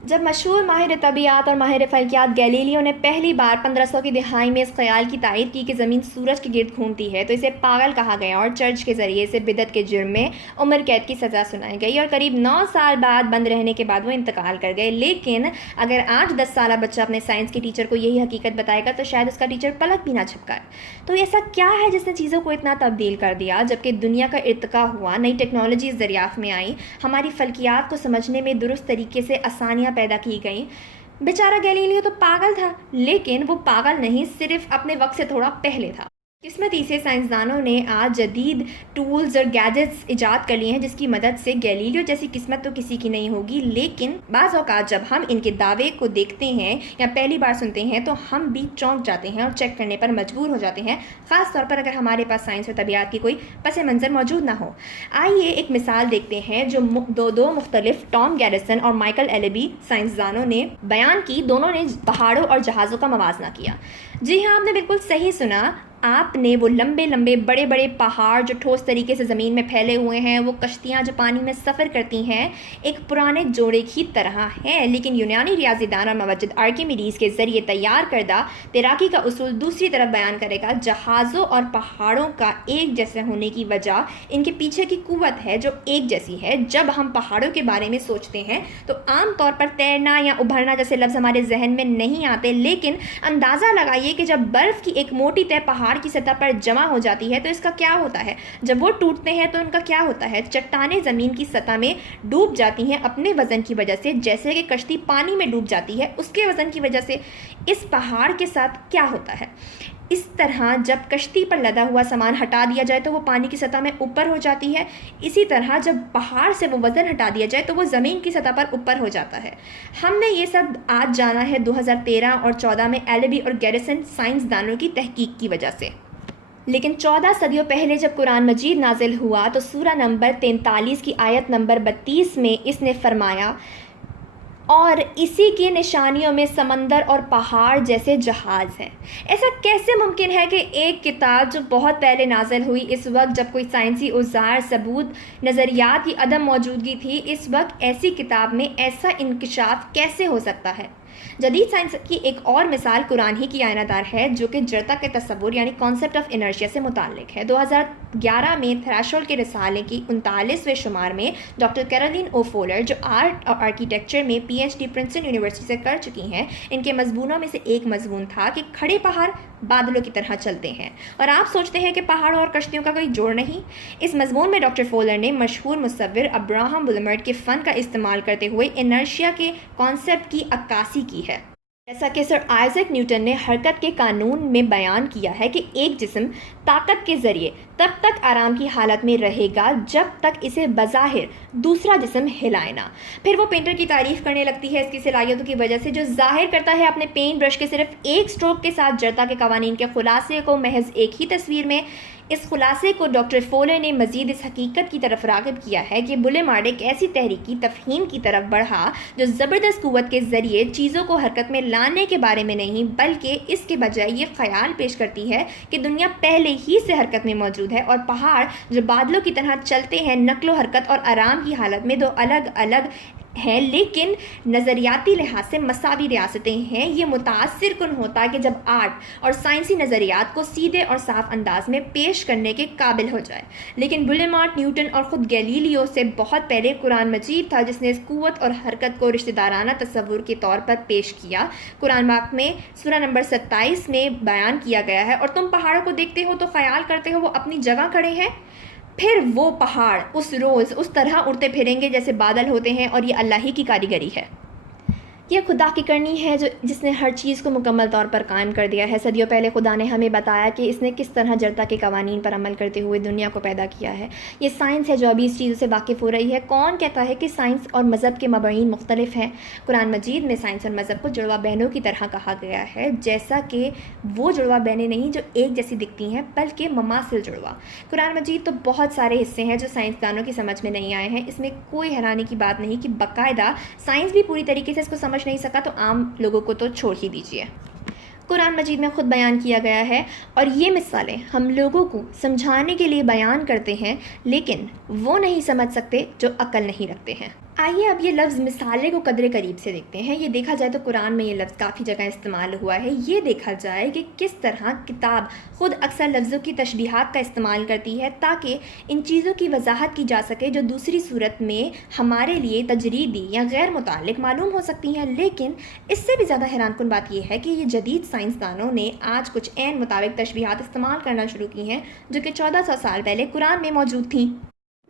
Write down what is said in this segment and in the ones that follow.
जब मशहूर माहिर तबीयात और माहिर फ़ल्कियात गैलीलियो ने पहली बार 1500 की दिहाई में इस ख्याल की तायद की कि ज़मीन सूरज के गिर्द घूमती है तो इसे पागल कहा गया और चर्च के ज़रिए इसे बिदअत के जुर्म में उम्र कैद की सज़ा सुनाई गई और करीब 9 साल बाद बंद रहने के बाद वो इंतकाल कर गए। लेकिन अगर आज 10 साल बच्चा अपने साइंस के टीचर को यही हकीकत बताएगा तो शायद उसका टीचर पलक भी ना झपकाए। तो ऐसा क्या है जिसने चीज़ों को इतना तब्दील कर दिया? जबकि दुनिया का इर्तिका हुआ, नई टेक्नोलॉजीज़ दरियाफ़्त में आई, हमारी फ़ल्कियात को समझने में दुरुस्त तरीके से आसानियाँ पैदा की गई। बेचारा गैलीलियो तो पागल था, लेकिन वो पागल नहीं, सिर्फ अपने वक्त से थोड़ा पहले था। किस्मती से साइंसदानों ने आज जदीद टूल्स और गैजेट्स इजाद कर लिए हैं जिसकी मदद से गैलीलियो जैसी किस्मत तो किसी की नहीं होगी। लेकिन बाज़ औक़ात जब हम इनके दावे को देखते हैं या पहली बार सुनते हैं तो हम भी चौंक जाते हैं और चेक करने पर मजबूर हो जाते हैं, ख़ास तौर पर अगर हमारे पास साइंस और तबियात की कोई पस मंज़र मौजूद ना हो। आइए एक मिसाल देखते हैं जो दो मुख्तलिफ टॉम गैरिसन और माइकल एलेबी साइंसदानों ने बयान की। दोनों ने पहाड़ों और जहाज़ों का मवाजना किया। जी हाँ, आपने बिल्कुल सही सुना। आपने वो लंबे लंबे बड़े बड़े पहाड़ जो ठोस तरीके से ज़मीन में फैले हुए हैं, वो कश्तियाँ जो पानी में सफ़र करती हैं, एक पुराने जोड़े की तरह हैं। लेकिन यूनानी रियाजीदान और मवज्जिद आर्किमिडीज़ के ज़रिए तैयार करदा तैराकी का उसूल दूसरी तरफ बयान करेगा। जहाज़ों और पहाड़ों का एक जैसे होने की वजह इनके पीछे की कुव्वत है जो एक जैसी है। जब हम पहाड़ों के बारे में सोचते हैं तो आम तौर पर तैरना या उभरना जैसे लफ्ज़ हमारे जहन में नहीं आते, लेकिन अंदाज़ा लगाइए कि जब बर्फ़ की एक मोटी तय पहाड़ की सतह पर जमा हो जाती है तो इसका क्या होता है। जब वो टूटते हैं तो उनका क्या होता है? चट्टानें ज़मीन की सतह में डूब जाती हैं अपने वज़न की वजह से, जैसे कि कश्ती पानी में डूब जाती है उसके वज़न की वजह से। इस पहाड़ के साथ क्या होता है? इस तरह जब कश्ती पर लदा हुआ सामान हटा दिया जाए तो वो पानी की सतह में ऊपर हो जाती है। इसी तरह जब पहाड़ से वो वज़न हटा दिया जाए तो वो ज़मीन की सतह पर ऊपर हो जाता है। हमने ये सब आज जाना है 2013 और 14 में एलेबी और गैरिसन साइंसदानों की तहकीक की वजह से। लेकिन 14 सदियों पहले जब कुरान मजीद नाजिल हुआ तो सूरा नंबर 43 की आयत नंबर 32 में इसने फरमाया, और इसी की निशानियों में समंदर और पहाड़ जैसे जहाज़ हैं। ऐसा कैसे मुमकिन है कि एक किताब जो बहुत पहले नाजिल हुई, इस वक्त जब कोई साइंसी औजार, सबूत, नज़रियात की अदम मौजूदगी थी, इस वक्त ऐसी किताब में ऐसा इंकिशाफ कैसे हो सकता है? जदीद साइंस की एक और मिसाल कुरान ही की आयनादार है जो कि जड़ता के तस्वुर यानी कॉन्सेप्ट ऑफ इनर्शिया से मुताल्लिक है। 2011 में थ्रेशोल्ड के रिसाले की 39वें शुमार में डॉक्टर कैरोलिन ओ फोलर, जो आर्ट और आर्किटेक्चर में PhD प्रिंसटन यूनिवर्सिटी से कर चुकी हैं, इनके मजमूनों में से एक मजमून था कि खड़े पहाड़ बादलों की तरह चलते हैं। और आप सोचते हैं कि पहाड़ों और कश्तियों का कोई जोड़ नहीं। इस मजमून में डॉक्टर फोलर ने मशहूर मुसव्विर अब्राहम बुलमर्ट के फ़न का इस्तेमाल करते हुए इनर्शिया के कॉन्सेप्ट की अक्कासी की है। जैसा कि सर आइजैक न्यूटन ने हरकत के कानून में बयान किया है कि एक जिस्म ताकत के ज़रिए तब तक आराम की हालत में रहेगा जब तक इसे बज़ाहिर दूसरा जिस्म हिलाए ना। फिर वो पेंटर की तारीफ़ करने लगती है इसकी सलाहियतों की वजह से, जो ज़ाहिर करता है अपने पेंट ब्रश के सिर्फ एक स्ट्रोक के साथ जड़ता के कवानीन के खुलासे को महज एक ही तस्वीर में। इस खुलासे को डॉक्टर फोलर ने मज़ीद इस हकीकत की तरफ राग़िब किया है कि बुलेमार्ड एक ऐसी तहरीकी तफ़हीम की तरफ बढ़ा जो ज़बरदस्त क़ुव्वत के ज़रिए चीज़ों को हरकत में लाने के बारे में नहीं, बल्कि इसके बजाय ये ख्याल पेश करती है कि दुनिया पहले ही से हरकत में मौजूद है और पहाड़ जो बादलों की तरह चलते हैं, नक्लो हरकत और आराम की हालत में दो अलग अलग हैं लेकिन नज़रियाती लिहाज से मसावी रियासतें हैं। ये मुतासिर कुन होता है कि जब आर्ट और साइंसी नज़रियात को सीधे और साफ अंदाज में पेश करने के काबिल हो जाए। लेकिन बुलेमार्ट, न्यूटन और ख़ुद गैलीलियो से बहुत पहले कुरान मजीद था जिसने इस क़ुव्वत और हरकत को रिश्तेदाराना तस्वुर के तौर पर पेश किया। कुरान पाक में सूरा नंबर 27 में बयान किया गया है, और तुम पहाड़ों को देखते हो तो ख्याल करते हो वो अपनी जगह खड़े हैं, फिर वो पहाड़ उस रोज़ उस तरह उड़ते फिरेंगे जैसे बादल होते हैं, और ये अल्लाह ही की कारीगरी है। यह खुदा की करनी है जो जिसने हर चीज़ को मुकम्मल तौर पर कायम कर दिया है। सदियों पहले खुदा ने हमें बताया कि इसने किस तरह जड़ता के कवानीन पर अमल करते हुए दुनिया को पैदा किया है। ये साइंस है जो अभी इस चीज़ों से वाकिफ़ हो रही है। कौन कहता है कि साइंस और मज़हब के मबईन मुख्तलिफ हैं? कुरान मजीद में साइंस और मज़हब को जुड़वा बहनों की तरह कहा गया है, जैसा कि वो जुड़वा बहनें नहीं जो एक जैसी दिखती हैं, बल्कि ममासिल जुड़वा। कुरान मजीद तो बहुत सारे हिस्से हैं जो साइंसदानों की समझ में नहीं आए हैं। इसमें कोई हैरानी की बात नहीं कि बाकायदा साइंस भी पूरी तरीके से इसको समझ नहीं सका, तो आम लोगों को तो छोड़ ही दीजिए। कुरान मजीद में ख़ुद बयान किया गया है, और ये मिसालें हम लोगों को समझाने के लिए बयान करते हैं, लेकिन वो नहीं समझ सकते जो अक्ल नहीं रखते हैं। आइए अब ये लफ्ज़ मिसाले को कदरे करीब से देखते हैं। ये देखा जाए तो कुरान में ये लफ्ज़ काफ़ी जगह इस्तेमाल हुआ है। ये देखा जाए कि किस तरह किताब ख़ुद अक्सर लफ्ज़ों की तशबीहात का इस्तेमाल करती है ताकि इन चीज़ों की वजाहत की जा सके जो दूसरी सूरत में हमारे लिए तजरीदी या गैर मुताल्लिक़ मालूम हो सकती हैं। लेकिन इससे भी ज़्यादा हैरानकुन बात यह है कि ये जदीद साइंसदानों ने आज कुछ ऐन मुताबिक तशबीहात इस्तेमाल करना शुरू की हैं जो कि 1400 साल पहले कुरान में मौजूद थी।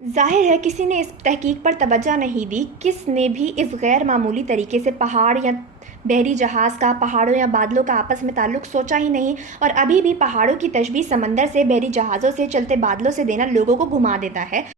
ज़ाहिर है किसी ने इस तहकीक पर तवज्जो नहीं दी, किस ने भी इस गैर मामूली तरीके से पहाड़ या बहरी जहाज़ का पहाड़ों या बादलों का आपस में ताल्लुक़ सोचा ही नहीं। और अभी भी पहाड़ों की तशबीह समंदर से, बहरी जहाज़ों से, चलते बादलों से देना लोगों को घुमा देता है।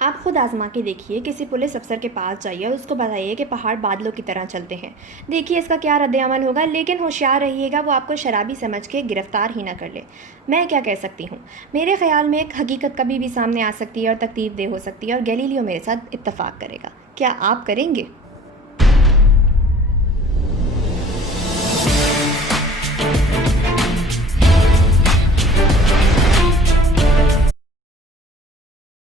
आप खुद आजमा के देखिए, किसी पुलिस अफसर के पास जाइए और उसको बताइए कि पहाड़ बादलों की तरह चलते हैं। देखिए इसका क्या रद्द-ए-अमल होगा। लेकिन होशियार रहिएगा वो आपको शराबी समझ के गिरफ्तार ही ना कर ले। मैं क्या कह सकती हूँ, मेरे ख्याल में एक हकीकत कभी भी सामने आ सकती है और तकदीरदेह हो सकती है और गैलीलियो मेरे साथ इत्तफाक करेगा। क्या आप करेंगे?